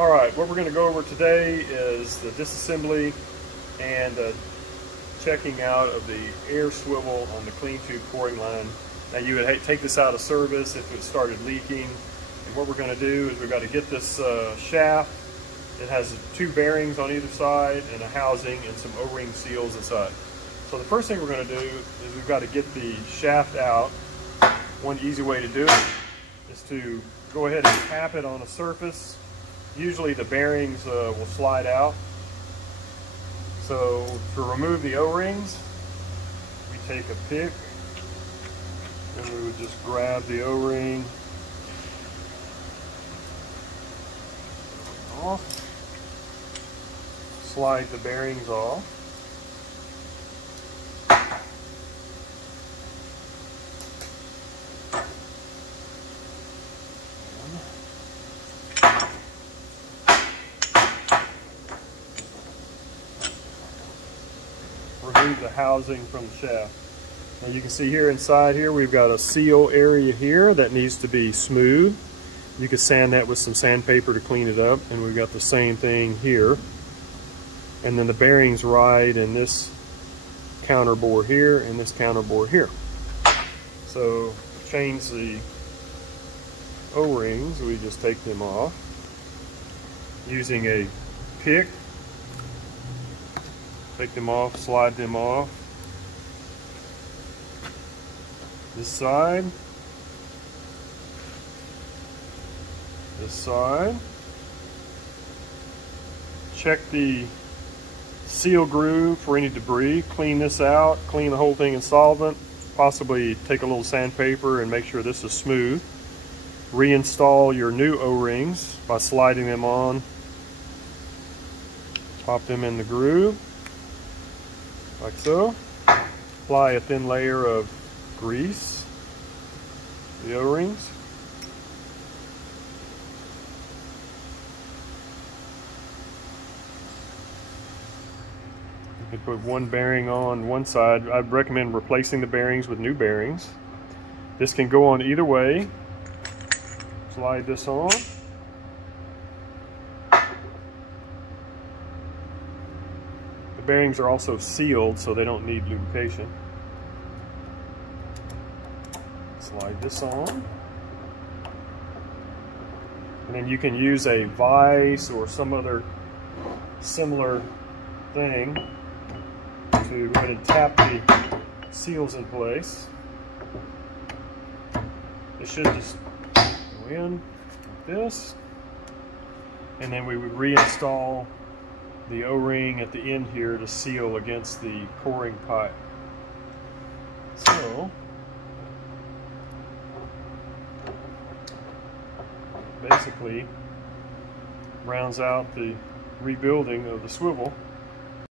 Alright, what we're going to go over today is the disassembly and checking out of the air swivel on the clean tube coring line. Now you would take this out of service if it started leaking, and what we're going to do is we've got to get this shaft. It has two bearings on either side and a housing and some O-ring seals inside. So the first thing we're going to do is we've got to get the shaft out. One easy way to do it is to go ahead and tap it on a surface. Usually the bearings will slide out. So to remove the O-rings, we take a pick and we would just grab the O-ring off, slide the bearings off. Remove the housing from the shaft. Now you can see here inside here we've got a seal area here that needs to be smooth. You can sand that with some sandpaper to clean it up, and we've got the same thing here. And then the bearings ride in this counter bore here and this counter bore here. So to change the O-rings, we just take them off using a pick. Take them off, slide them off. This side. This side. Check the seal groove for any debris. Clean this out. Clean the whole thing in solvent. Possibly take a little sandpaper and make sure this is smooth. Reinstall your new O-rings by sliding them on. Pop them in the groove, like so. Apply a thin layer of grease to the O-rings. You can put one bearing on one side. I'd recommend replacing the bearings with new bearings. This can go on either way. Slide this on. The bearings are also sealed, so they don't need lubrication. Slide this on. And then you can use a vise or some other similar thing to go ahead and tap the seals in place. It should just go in like this. And then we would reinstall the O-ring at the end here to seal against the coring pipe. So basically rounds out the rebuilding of the swivel.